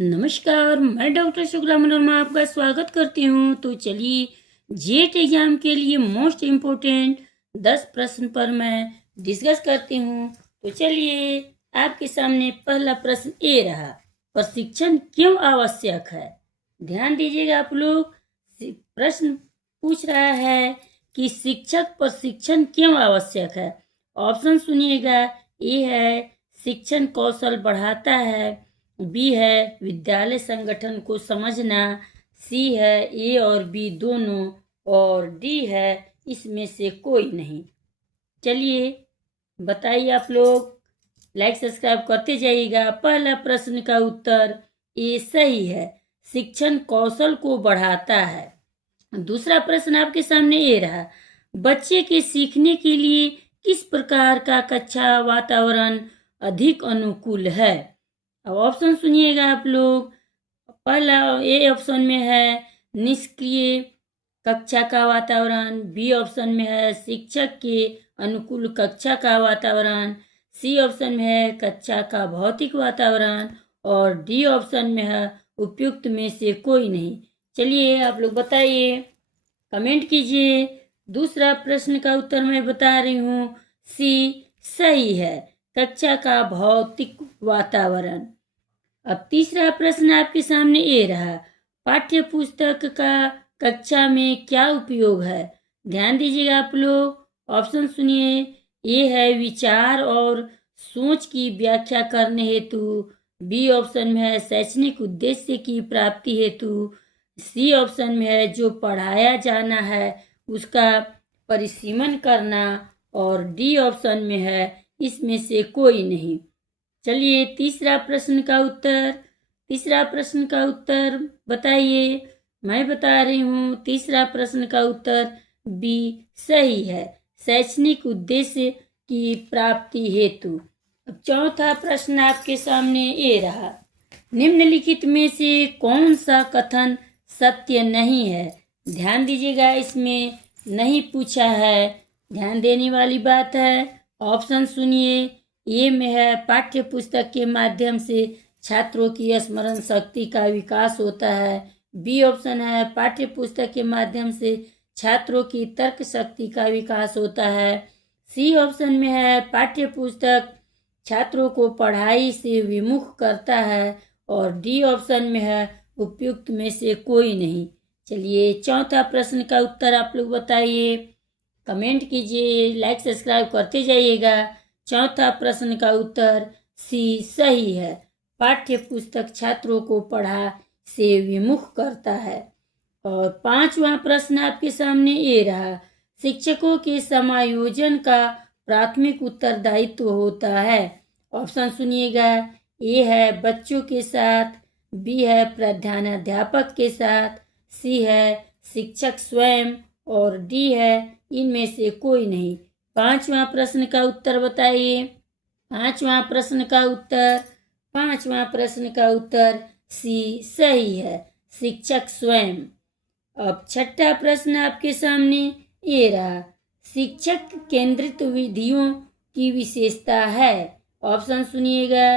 नमस्कार, मैं डॉक्टर शुक्ला मनोरमा आपका स्वागत करती हूँ। तो चलिए जेट एग्जाम के लिए मोस्ट इम्पोर्टेंट 10 प्रश्न पर मैं डिस्कस करती हूँ। तो चलिए आपके सामने पहला प्रश्न ये रहा, प्रशिक्षण क्यों आवश्यक है। ध्यान दीजिएगा आप लोग, प्रश्न पूछ रहा है कि शिक्षक प्रशिक्षण क्यों आवश्यक है। ऑप्शन सुनिएगा, ए है शिक्षण कौशल बढ़ाता है, बी है विद्यालय संगठन को समझना, सी है ए और बी दोनों, और डी है इसमें से कोई नहीं। चलिए बताइए आप लोग, लाइक सब्सक्राइब करते जाइएगा। पहला प्रश्न का उत्तर ए सही है, शिक्षण कौशल को बढ़ाता है। दूसरा प्रश्न आपके सामने ये रहा, बच्चे के सीखने के लिए किस प्रकार का कक्षा वातावरण अधिक अनुकूल है। अब ऑप्शन सुनिएगा आप लोग, पहला ए ऑप्शन में है निष्क्रिय कक्षा का वातावरण, बी ऑप्शन में है शिक्षक के अनुकूल कक्षा का वातावरण, सी ऑप्शन में है कक्षा का भौतिक वातावरण, और डी ऑप्शन में है उपयुक्त में से कोई नहीं। चलिए आप लोग बताइए, कमेंट कीजिए। दूसरा प्रश्न का उत्तर मैं बता रही हूँ, सी सही है, कक्षा का भौतिक वातावरण। अब तीसरा प्रश्न आपके सामने ये रहा, पाठ्य पुस्तक का कक्षा में क्या उपयोग है। ध्यान दीजिएगा आप लोग, ऑप्शन सुनिए, ये है विचार और सोच की व्याख्या करने हेतु, बी ऑप्शन में है शैक्षणिक उद्देश्य की प्राप्ति हेतु, सी ऑप्शन में है जो पढ़ाया जाना है उसका परिसीमन करना, और डी ऑप्शन में है इसमें से कोई नहीं। चलिए तीसरा प्रश्न का उत्तर बताइए। मैं बता रही हूँ, तीसरा प्रश्न का उत्तर बी सही है, शैक्षणिक उद्देश्य की प्राप्ति हेतु। अब चौथा प्रश्न आपके सामने ये रहा, निम्नलिखित में से कौन सा कथन सत्य नहीं है। ध्यान दीजिएगा, इसमें नहीं पूछा है, ध्यान देने वाली बात है। ऑप्शन सुनिए, ए में है पाठ्य पुस्तक के माध्यम से छात्रों की स्मरण शक्ति का विकास होता है, बी ऑप्शन है पाठ्य पुस्तक के माध्यम से छात्रों की तर्क शक्ति का विकास होता है, सी ऑप्शन में है पाठ्य पुस्तक छात्रों को पढ़ाई से विमुख करता है, और डी ऑप्शन में है उपयुक्त में से कोई नहीं। चलिए चौथा प्रश्न का उत्तर आप लोग बताइए, कमेंट कीजिए, लाइक सब्सक्राइब करते जाइएगा। चौथा प्रश्न का उत्तर सी सही है, पाठ्य पुस्तक छात्रों को पढ़ा से विमुख करता है। और पांचवा प्रश्न आपके सामने ये रहा, शिक्षकों के समायोजन का प्राथमिक उत्तरदायित्व होता है। ऑप्शन सुनिएगा, ए है बच्चों के साथ, बी है प्रधानाध्यापक के साथ, सी है शिक्षक स्वयं, और डी है इनमें से कोई नहीं। पांचवा प्रश्न का उत्तर बताइए। पांचवा प्रश्न का उत्तर सी सही है, शिक्षक स्वयं। अब छठा प्रश्न आपके सामने ये रहा, शिक्षक केंद्रित विधियों की विशेषता है। ऑप्शन सुनिएगा,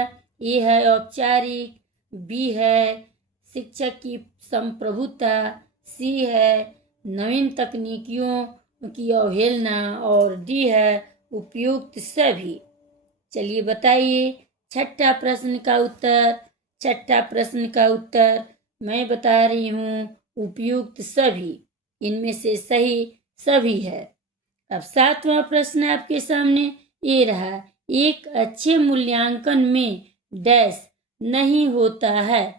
ए है औपचारिक, बी है शिक्षक की संप्रभुता, सी है नवीन तकनीकियों की अवहेलना, और डी है उपयुक्त सभी। चलिए बताइए छठा प्रश्न का उत्तर मैं बता रही हूँ, उपयुक्त सभी, इनमें से सही सभी है। अब सातवां प्रश्न आपके सामने ये रहा, एक अच्छे मूल्यांकन में डैश नहीं होता है।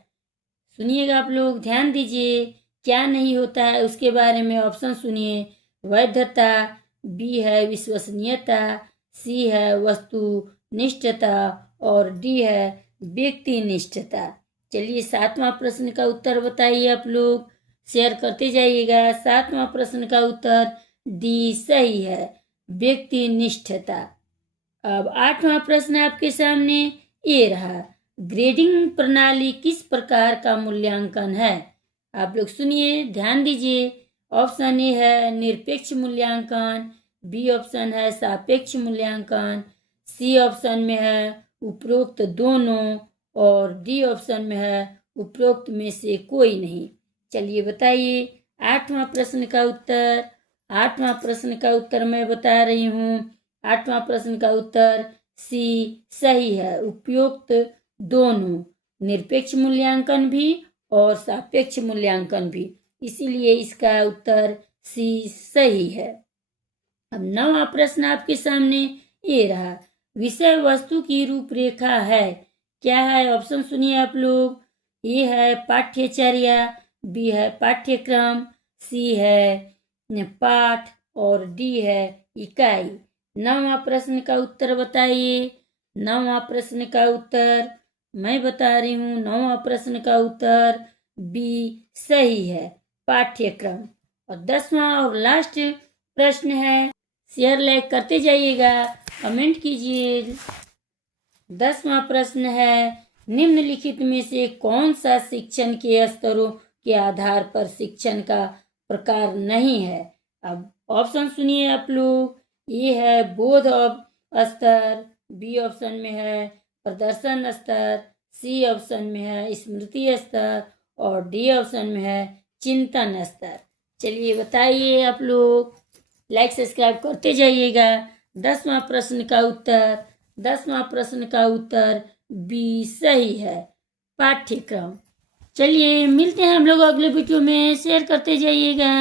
सुनिएगा आप लोग, ध्यान दीजिए, क्या नहीं होता है उसके बारे में ऑप्शन सुनिए, वैधता, बी है विश्वसनीयता, सी है वस्तुनिष्ठता, और डी है व्यक्तिनिष्ठता। चलिए सातवां प्रश्न का उत्तर बताइए आप लोग, शेयर करते जाइएगा। सातवां प्रश्न का उत्तर डी सही है, व्यक्तिनिष्ठता। अब आठवां प्रश्न आपके सामने ये रहा, ग्रेडिंग प्रणाली किस प्रकार का मूल्यांकन है। आप लोग सुनिए, ध्यान दीजिए। ऑप्शन ए है निरपेक्ष मूल्यांकन, बी ऑप्शन है सापेक्ष मूल्यांकन, सी ऑप्शन में है उपरोक्त दोनों, और डी ऑप्शन में है उपरोक्त में से कोई नहीं। चलिए बताइए 8वां प्रश्न का उत्तर। 8वां प्रश्न का उत्तर मैं बता रही हूँ। 8वां प्रश्न का उत्तर सी सही है। उपयुक्त दोनों, निरपेक्ष मूल्यांकन भी और सापेक्ष मूल्यांकन भी, इसीलिए इसका उत्तर सी सही है। अब 9वां प्रश्न आपके सामने ये रहा, विषय वस्तु की रूपरेखा है। क्या है? ऑप्शन सुनिए आप लोग। ए है पाठ्यचर्या, बी है पाठ्यक्रम, सी है पाठ और डी है इकाई। 9वां प्रश्न का उत्तर बताइए। 9वां प्रश्न का उत्तर मैं बता रही हूँ। 9वां प्रश्न का उत्तर बी सही है, पाठ्यक्रम। और 10वां और लास्ट प्रश्न है, शेयर लाइक करते जाइएगा, कमेंट कीजिए। 10वां प्रश्न है, निम्नलिखित में से कौन सा शिक्षण के स्तरों के आधार पर शिक्षण का प्रकार नहीं है? अब ऑप्शन सुनिए आप लोग। ये है बोध स्तर, बी ऑप्शन में है प्रदर्शन स्तर, सी ऑप्शन में है स्मृति स्तर और डी ऑप्शन में है चिंतन स्तर। चलिए बताइए आप लोग, लाइक सब्सक्राइब करते जाइएगा। 10वां प्रश्न का उत्तर, 10वां प्रश्न का उत्तर बी सही है, पाठ्यक्रम। चलिए मिलते हैं हम लोग अगले वीडियो में, शेयर करते जाइएगा।